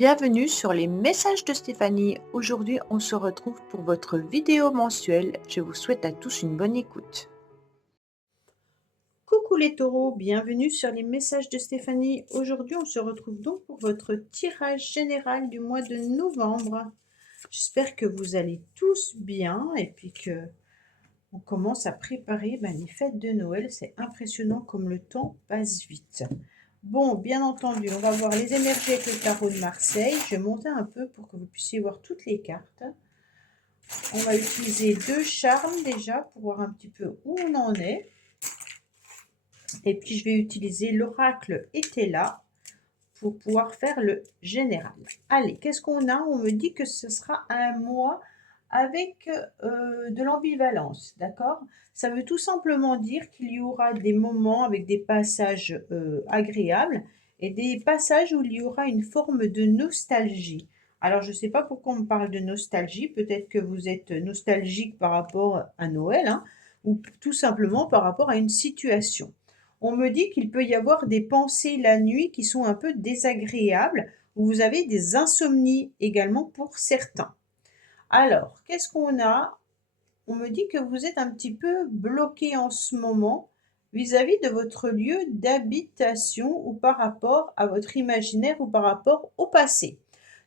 Bienvenue sur les messages de Stéphanie. Aujourd'hui, on se retrouve pour votre vidéo mensuelle. Je vous souhaite à tous une bonne écoute. Coucou les taureaux, bienvenue sur les messages de Stéphanie. Aujourd'hui, on se retrouve donc pour votre tirage général du mois de novembre. J'espère que vous allez tous bien et puis que on commence à préparer les fêtes de Noël. C'est impressionnant comme le temps passe vite. Bon, bien entendu, on va voir les énergies avec le tarot de Marseille. Je vais monter un peu pour que vous puissiez voir toutes les cartes. On va utiliser 2 charmes déjà pour voir un petit peu où on en est. Et puis, je vais utiliser l'oracle Etela pour pouvoir faire le général. Allez, qu'est-ce qu'on a? On me dit que ce sera un mois avec de l'ambivalence, d'accord? Ça veut tout simplement dire qu'il y aura des moments avec des passages agréables et des passages où il y aura une forme de nostalgie. Alors, je ne sais pas pourquoi on me parle de nostalgie. Peut-être que vous êtes nostalgique par rapport à Noël, hein, ou tout simplement par rapport à une situation. On me dit qu'il peut y avoir des pensées la nuit qui sont un peu désagréables, ou vous avez des insomnies également pour certains. Alors, qu'est-ce qu'on a? On me dit que vous êtes un petit peu bloqué en ce moment vis-à-vis de votre lieu d'habitation ou par rapport à votre imaginaire ou par rapport au passé.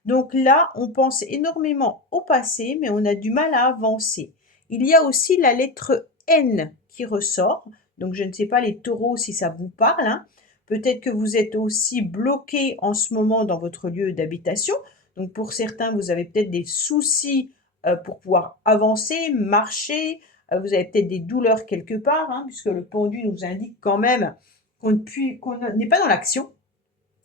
Donc là, on pense énormément au passé, mais on a du mal à avancer. Il y a aussi la lettre N qui ressort. Donc je ne sais pas les taureaux si ça vous parle, hein. Peut-être que vous êtes aussi bloqué en ce moment dans votre lieu d'habitation. Donc pour certains, vous avez peut-être des soucis pour pouvoir avancer, marcher. Vous avez peut-être des douleurs quelque part, hein, puisque le pendu nous indique quand même qu'on n'est pas dans l'action,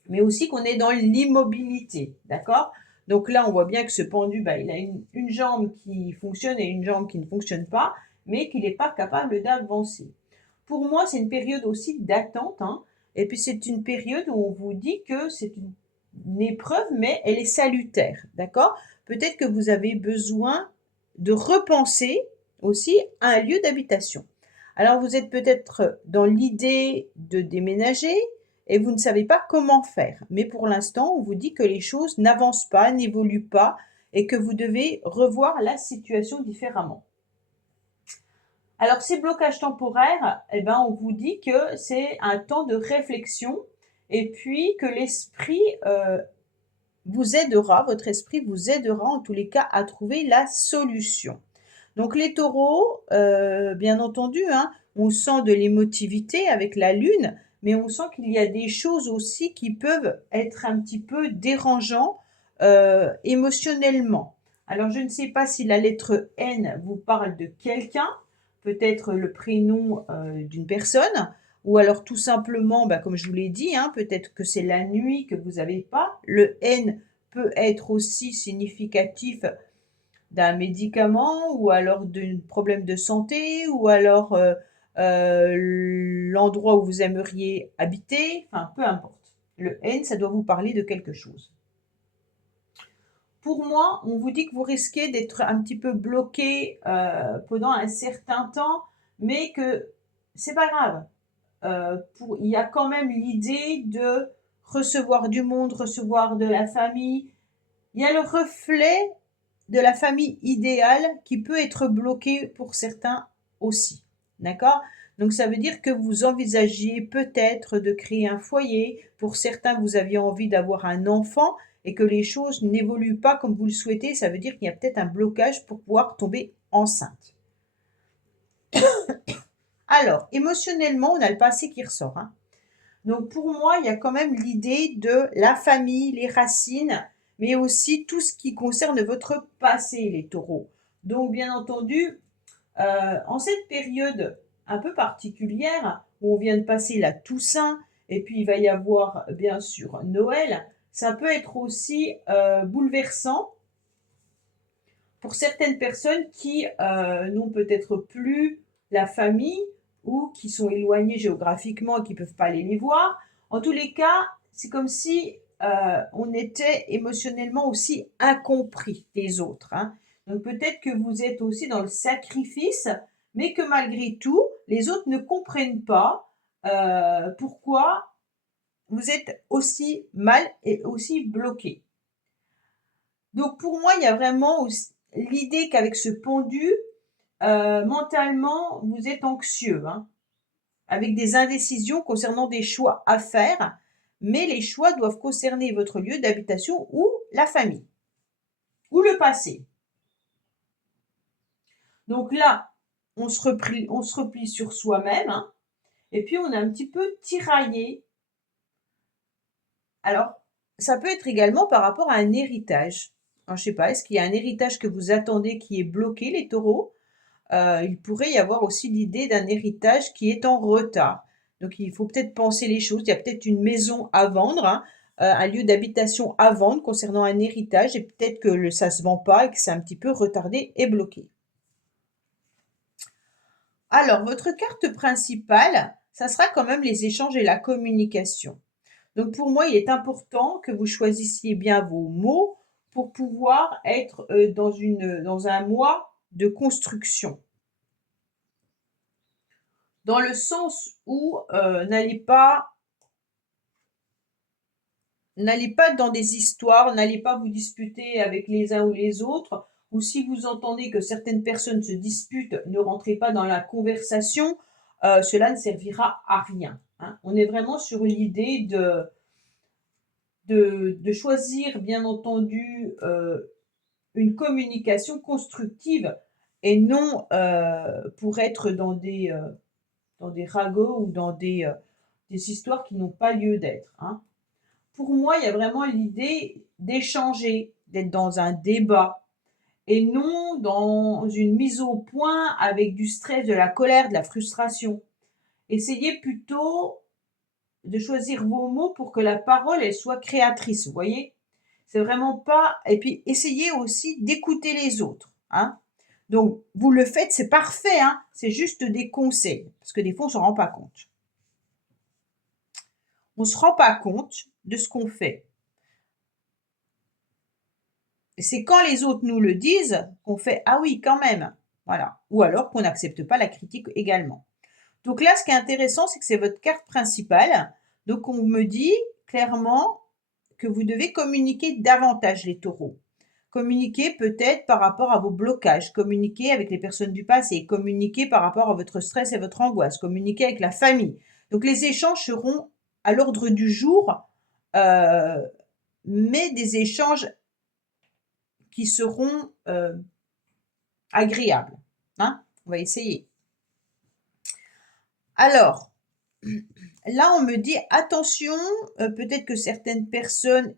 mais aussi qu'on est dans l'immobilité, d'accord? Donc là, on voit bien que ce pendu, il a une jambe qui fonctionne et une jambe qui ne fonctionne pas, mais qu'il n'est pas capable d'avancer. Pour moi, c'est une période aussi d'attente, hein, et puis c'est une période où on vous dit que c'est une épreuve, mais elle est salutaire, d'accord? Peut-être que vous avez besoin de repenser aussi à un lieu d'habitation. Alors, vous êtes peut-être dans l'idée de déménager, et vous ne savez pas comment faire. Mais pour l'instant, on vous dit que les choses n'avancent pas, n'évoluent pas et que vous devez revoir la situation différemment. Alors, ces blocages temporaires, on vous dit que c'est un temps de réflexion et puis que l'esprit vous aidera, votre esprit vous aidera en tous les cas à trouver la solution. Donc les taureaux, bien entendu, hein, on sent de l'émotivité avec la lune, mais on sent qu'il y a des choses aussi qui peuvent être un petit peu dérangeants émotionnellement. Alors je ne sais pas si la lettre N vous parle de quelqu'un, peut-être le prénom d'une personne, ou alors tout simplement, comme je vous l'ai dit, hein, peut-être que c'est la nuit que vous n'avez pas. Le N peut être aussi significatif d'un médicament ou alors d'un problème de santé ou alors l'endroit où vous aimeriez habiter, enfin peu importe. Le N, ça doit vous parler de quelque chose. Pour moi, on vous dit que vous risquez d'être un petit peu bloqué pendant un certain temps, mais que c'est pas grave. Il y a quand même l'idée de recevoir du monde, recevoir de la famille. Il y a le reflet de la famille idéale qui peut être bloquée pour certains aussi. D'accord? Donc ça veut dire que vous envisagiez peut-être de créer un foyer. Pour certains, vous aviez envie d'avoir un enfant et que les choses n'évoluent pas comme vous le souhaitez. Ça veut dire qu'il y a peut-être un blocage pour pouvoir tomber enceinte. Alors, émotionnellement, on a le passé qui ressort, hein. Donc pour moi, il y a quand même l'idée de la famille, les racines, mais aussi tout ce qui concerne votre passé, les taureaux. Donc bien entendu, en cette période un peu particulière, où on vient de passer la Toussaint, et puis il va y avoir bien sûr Noël, ça peut être aussi bouleversant pour certaines personnes qui n'ont peut-être plus la famille ou qui sont éloignées géographiquement et qui ne peuvent pas aller les voir. En tous les cas, c'est comme si on était émotionnellement aussi incompris des autres, hein. Donc peut-être que vous êtes aussi dans le sacrifice, mais que malgré tout, les autres ne comprennent pas pourquoi vous êtes aussi mal et aussi bloqué. Donc, pour moi, il y a vraiment l'idée qu'avec ce pendu, mentalement, vous êtes anxieux, hein, avec des indécisions concernant des choix à faire, mais les choix doivent concerner votre lieu d'habitation ou la famille, ou le passé. Donc là, on se replie sur soi-même, hein, et puis on est un petit peu tiraillé. Alors, ça peut être également par rapport à un héritage. Alors, je sais pas, est-ce qu'il y a un héritage que vous attendez qui est bloqué, les taureaux? Il pourrait y avoir aussi l'idée d'un héritage qui est en retard. Donc il faut peut-être penser les choses. Il y a peut-être une maison à vendre, hein, un lieu d'habitation à vendre concernant un héritage et peut-être que ça se vend pas et que c'est un petit peu retardé et bloqué. Alors, votre carte principale, ça sera quand même les échanges et la communication. Donc pour moi, il est important que vous choisissiez bien vos mots pour pouvoir être dans un mois de construction. Dans le sens où n'allez pas dans des histoires, n'allez pas vous disputer avec les uns ou les autres, ou si vous entendez que certaines personnes se disputent, ne rentrez pas dans la conversation, cela ne servira à rien, hein. On est vraiment sur l'idée de choisir, bien entendu, une communication constructive et non pour être dans des ragots ou dans des histoires qui n'ont pas lieu d'être, hein. Pour moi, il y a vraiment l'idée d'échanger, d'être dans un débat et non dans une mise au point avec du stress, de la colère, de la frustration. Essayez plutôt de choisir vos mots pour que la parole, elle soit créatrice, vous voyez? C'est vraiment pas et puis essayez aussi d'écouter les autres, hein. Donc vous le faites, c'est parfait, hein, c'est juste des conseils parce que des fois on s'en rend pas compte. On se rend pas compte de ce qu'on fait. Et c'est quand les autres nous le disent qu'on fait ah oui quand même, voilà. Ou alors qu'on n'accepte pas la critique également. Donc là, ce qui est intéressant, c'est que c'est votre carte principale. Donc on me dit clairement que vous devez communiquer davantage les taureaux. Communiquer peut-être par rapport à vos blocages, communiquer avec les personnes du passé, communiquer par rapport à votre stress et votre angoisse, communiquer avec la famille. Donc les échanges seront à l'ordre du jour, euh, mais des échanges qui seront agréables, hein. On va essayer. Alors, là, on me dit attention, peut-être que certaines personnes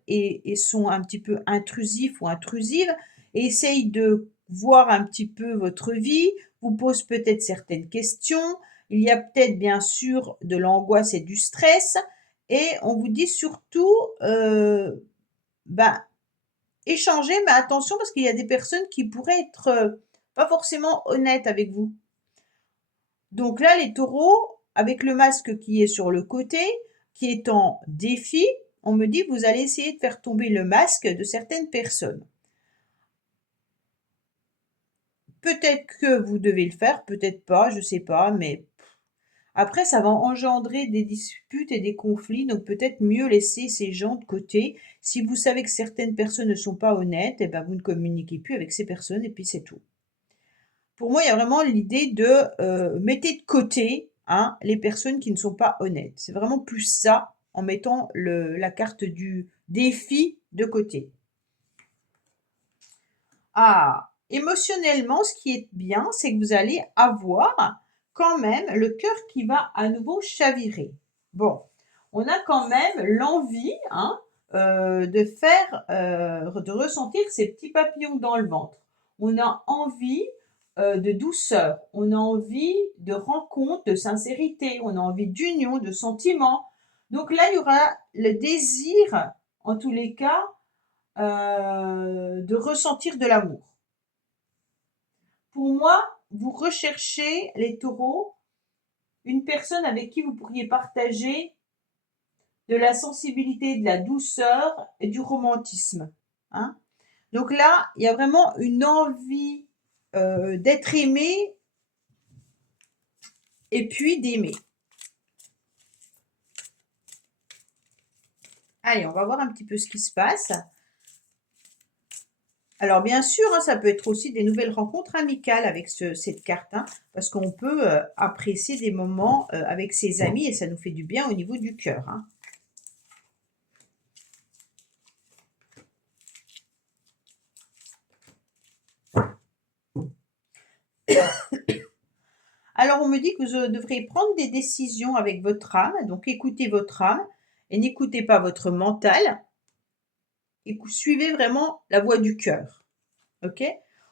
sont un petit peu intrusifs ou intrusives et essayent de voir un petit peu votre vie, vous posent peut-être certaines questions. Il y a peut-être bien sûr de l'angoisse et du stress. Et on vous dit surtout, ben, échanger, mais attention parce qu'il y a des personnes qui pourraient être pas forcément honnêtes avec vous. Donc là, les taureaux, avec le masque qui est sur le côté, qui est en défi, on me dit vous allez essayer de faire tomber le masque de certaines personnes. Peut-être que vous devez le faire, peut-être pas, je sais pas, mais après ça va engendrer des disputes et des conflits, donc peut-être mieux laisser ces gens de côté. Si vous savez que certaines personnes ne sont pas honnêtes, eh ben vous ne communiquez plus avec ces personnes et puis c'est tout. Pour moi, il y a vraiment l'idée de mettez de côté, hein, les personnes qui ne sont pas honnêtes. C'est vraiment plus ça en mettant la carte du défi de côté. Ah, émotionnellement, ce qui est bien, c'est que vous allez avoir quand même le cœur qui va à nouveau chavirer. Bon, on a quand même l'envie, hein, de ressentir ces petits papillons dans le ventre. On a envie de douceur, on a envie de rencontre, de sincérité, on a envie d'union, de sentiment. Donc là, il y aura le désir, en tous les cas, de ressentir de l'amour. Pour moi, vous recherchez, les taureaux, une personne avec qui vous pourriez partager de la sensibilité, de la douceur et du romantisme, hein. Donc là, il y a vraiment une envie d'être aimé et puis d'aimer. Allez, on va voir un petit peu ce qui se passe. Alors bien sûr, hein, ça peut être aussi des nouvelles rencontres amicales avec cette carte, hein, parce qu'on peut apprécier des moments avec ses amis et ça nous fait du bien au niveau du cœur, hein. Alors on me dit que vous devrez prendre des décisions avec votre âme, donc écoutez votre âme et n'écoutez pas votre mental, suivez vraiment la voix du cœur. Ok?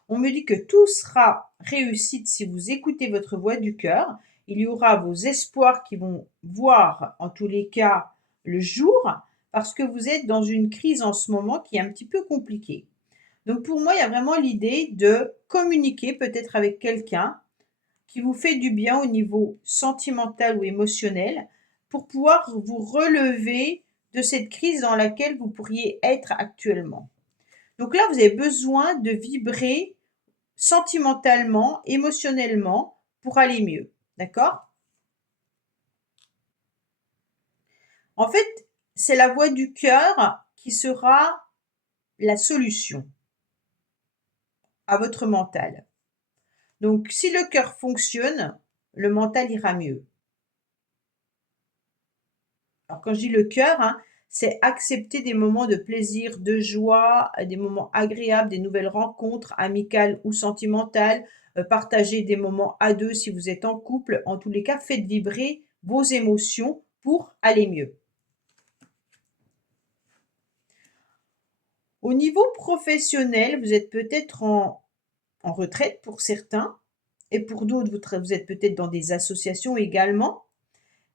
On me dit que tout sera réussite si vous écoutez votre voix du cœur. Il y aura vos espoirs qui vont voir, en tous les cas, le jour, parce que vous êtes dans une crise en ce moment qui est un petit peu compliquée. Donc pour moi, il y a vraiment l'idée de communiquer peut-être avec quelqu'un qui vous fait du bien au niveau sentimental ou émotionnel pour pouvoir vous relever de cette crise dans laquelle vous pourriez être actuellement. Donc là, vous avez besoin de vibrer sentimentalement, émotionnellement, pour aller mieux. D'accord? En fait, c'est la voix du cœur qui sera la solution à votre mental. Donc, si le cœur fonctionne, le mental ira mieux. Alors, quand je dis le cœur, hein, c'est accepter des moments de plaisir, de joie, des moments agréables, des nouvelles rencontres amicales ou sentimentales, partager des moments à deux si vous êtes en couple. En tous les cas, faites vibrer vos émotions pour aller mieux. Au niveau professionnel, vous êtes peut-être en retraite pour certains et pour d'autres, vous êtes peut-être dans des associations également.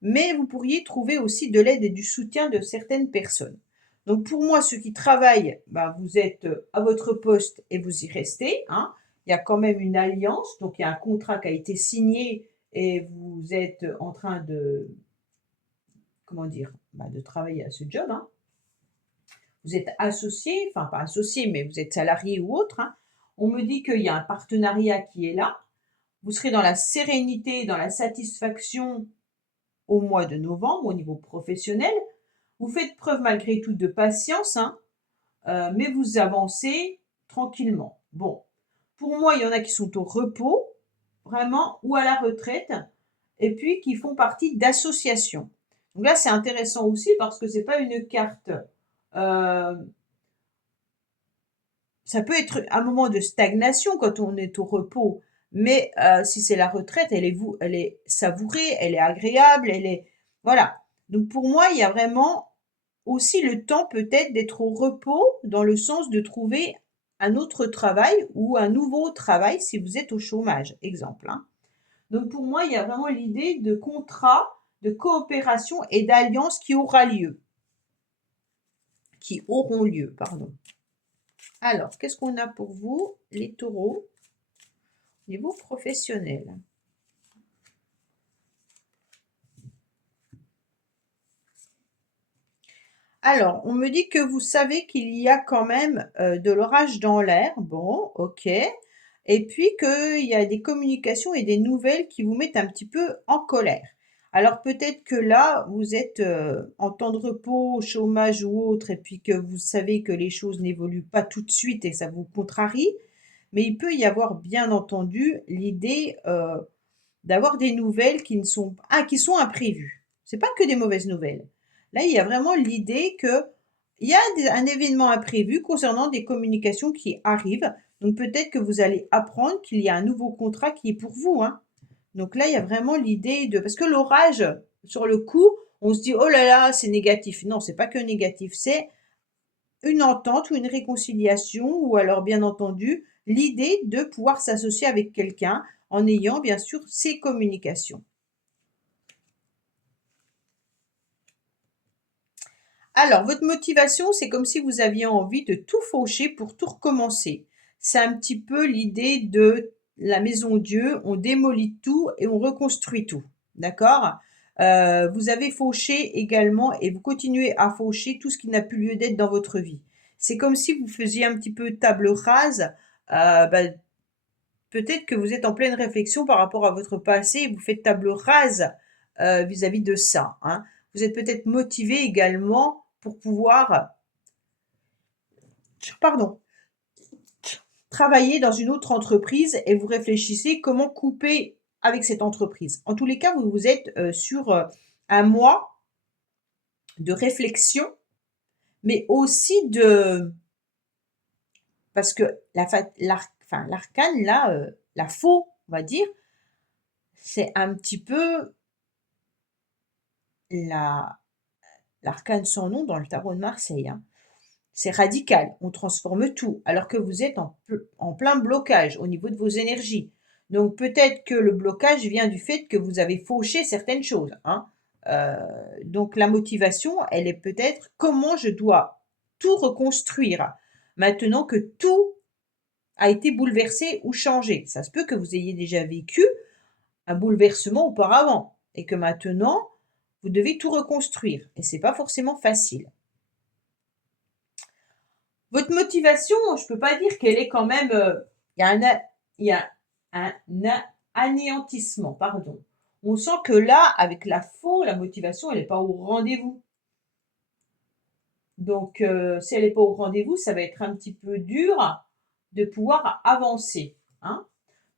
Mais vous pourriez trouver aussi de l'aide et du soutien de certaines personnes. Donc pour moi, ceux qui travaillent, bah, vous êtes à votre poste et vous y restez, hein. Il y a quand même une alliance, donc il y a un contrat qui a été signé et vous êtes en train de, comment dire, bah, de travailler à ce job, hein. Vous êtes associé, enfin pas associé, mais vous êtes salarié ou autre, hein. On me dit qu'il y a un partenariat qui est là. Vous serez dans la sérénité, dans la satisfaction au mois de novembre au niveau professionnel. Vous faites preuve malgré tout de patience, hein, mais vous avancez tranquillement. Bon, pour moi, il y en a qui sont au repos, vraiment, ou à la retraite, et puis qui font partie d'associations. Donc là, c'est intéressant aussi parce que c'est pas une carte. euh, Ça peut être un moment de stagnation quand on est au repos, mais si c'est la retraite, elle est savourée, elle est agréable, elle est voilà. Donc pour moi, il y a vraiment aussi le temps peut-être d'être au repos dans le sens de trouver un autre travail ou un nouveau travail si vous êtes au chômage, exemple, hein. Donc pour moi, il y a vraiment l'idée de contrat, de coopération et d'alliance qui auront lieu, pardon. Alors, qu'est-ce qu'on a pour vous, les taureaux, au niveau professionnel? Alors, on me dit que vous savez qu'il y a quand même de l'orage dans l'air. Bon, ok. Et puis qu'il y a des communications et des nouvelles qui vous mettent un petit peu en colère. Alors peut-être que là, vous êtes en temps de repos, au chômage ou autre, et puis que vous savez que les choses n'évoluent pas tout de suite et ça vous contrarie. Mais il peut y avoir bien entendu l'idée d'avoir des nouvelles qui sont imprévues. C'est pas que des mauvaises nouvelles. Là, il y a vraiment l'idée que il y a un événement imprévu concernant des communications qui arrivent. Donc peut-être que vous allez apprendre qu'il y a un nouveau contrat qui est pour vous, hein. Donc là, il y a vraiment l'idée de parce que l'orage, sur le coup, on se dit oh là là, c'est négatif. Non, c'est pas que négatif, c'est une entente ou une réconciliation ou alors bien entendu l'idée de pouvoir s'associer avec quelqu'un en ayant bien sûr ces communications. Alors, votre motivation, c'est comme si vous aviez envie de tout faucher pour tout recommencer. C'est un petit peu l'idée de la maison Dieu, on démolit tout et on reconstruit tout. D'accord? Vous avez fauché également et vous continuez à faucher tout ce qui n'a plus lieu d'être dans votre vie. C'est comme si vous faisiez un petit peu table rase. Bah, peut-être que vous êtes en pleine réflexion par rapport à votre passé et vous faites table rase vis-à-vis de ça, hein. Vous êtes peut-être motivé également pour pouvoir, pardon, travaillez dans une autre entreprise et vous réfléchissez comment couper avec cette entreprise. En tous les cas, vous êtes sur un mois de réflexion, mais aussi de... Parce que l'arcane, là, la faux, on va dire, c'est un petit peu l'arcane sans nom dans le tarot de Marseille, hein. C'est radical, on transforme tout, alors que vous êtes en plein blocage au niveau de vos énergies. Donc peut-être que le blocage vient du fait que vous avez fauché certaines choses, hein. Donc la motivation, elle est peut-être comment je dois tout reconstruire maintenant que tout a été bouleversé ou changé. Ça se peut que vous ayez déjà vécu un bouleversement auparavant et que maintenant vous devez tout reconstruire et c'est pas forcément facile. Votre motivation, je peux pas dire qu'elle est quand même, il y a un anéantissement, pardon. On sent que là, avec la faux, la motivation, elle est pas au rendez-vous. Donc, si elle est pas au rendez-vous, ça va être un petit peu dur de pouvoir avancer, hein.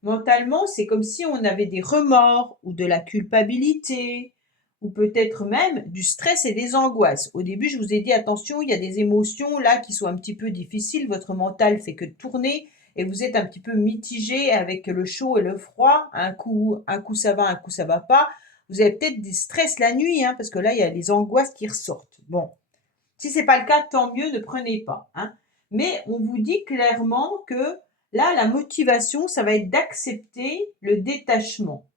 Mentalement, c'est comme si on avait des remords ou de la culpabilité ou peut-être même du stress et des angoisses. Au début, je vous ai dit attention, il y a des émotions là qui sont un petit peu difficiles, votre mental fait que tourner et vous êtes un petit peu mitigé avec le chaud et le froid. Un coup ça va, un coup ça va pas. Vous avez peut-être des stress la nuit, hein, parce que là, il y a les angoisses qui ressortent. Bon, si c'est pas le cas, tant mieux, ne prenez pas, hein. Mais on vous dit clairement que là, la motivation, ça va être d'accepter le détachement.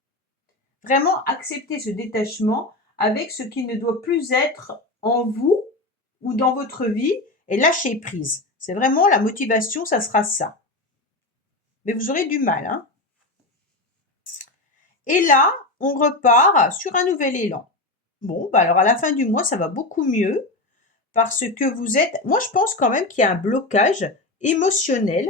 Vraiment accepter ce détachement avec ce qui ne doit plus être en vous ou dans votre vie et lâcher prise. C'est vraiment la motivation, ça sera ça. Mais vous aurez du mal, hein. Et là, on repart sur un nouvel élan. Bon, bah alors à la fin du mois, ça va beaucoup mieux parce que vous êtes... Moi, je pense quand même qu'il y a un blocage émotionnel,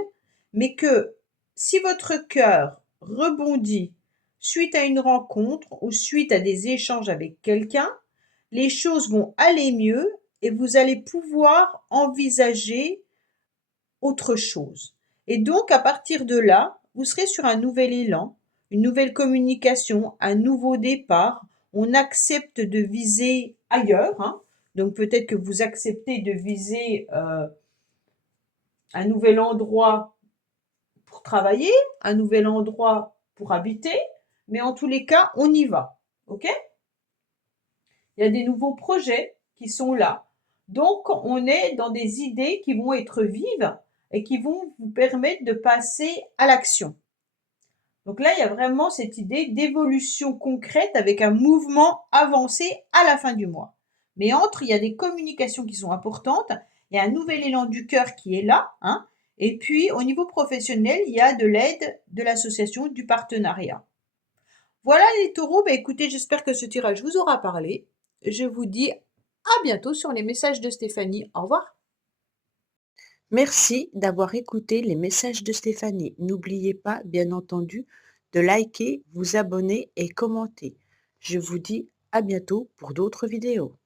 mais que si votre cœur rebondit suite à une rencontre ou suite à des échanges avec quelqu'un, les choses vont aller mieux et vous allez pouvoir envisager autre chose. Et donc, à partir de là, vous serez sur un nouvel élan, une nouvelle communication, un nouveau départ. On accepte de viser ailleurs, hein. Donc peut-être que vous acceptez de viser un nouvel endroit pour travailler, un nouvel endroit pour habiter, mais en tous les cas, on y va. OK? Il y a des nouveaux projets qui sont là. Donc, on est dans des idées qui vont être vives et qui vont vous permettre de passer à l'action. Donc là, il y a vraiment cette idée d'évolution concrète avec un mouvement avancé à la fin du mois. Mais entre, il y a des communications qui sont importantes, il y a un nouvel élan du cœur qui est là, hein, et puis au niveau professionnel, il y a de l'aide de l'association, du partenariat. Voilà les taureaux, bah écoutez, j'espère que ce tirage vous aura parlé. Je vous dis à bientôt sur les messages de Stéphanie. Au revoir. Merci d'avoir écouté les messages de Stéphanie. N'oubliez pas, bien entendu, de liker, vous abonner et commenter. Je vous dis à bientôt pour d'autres vidéos.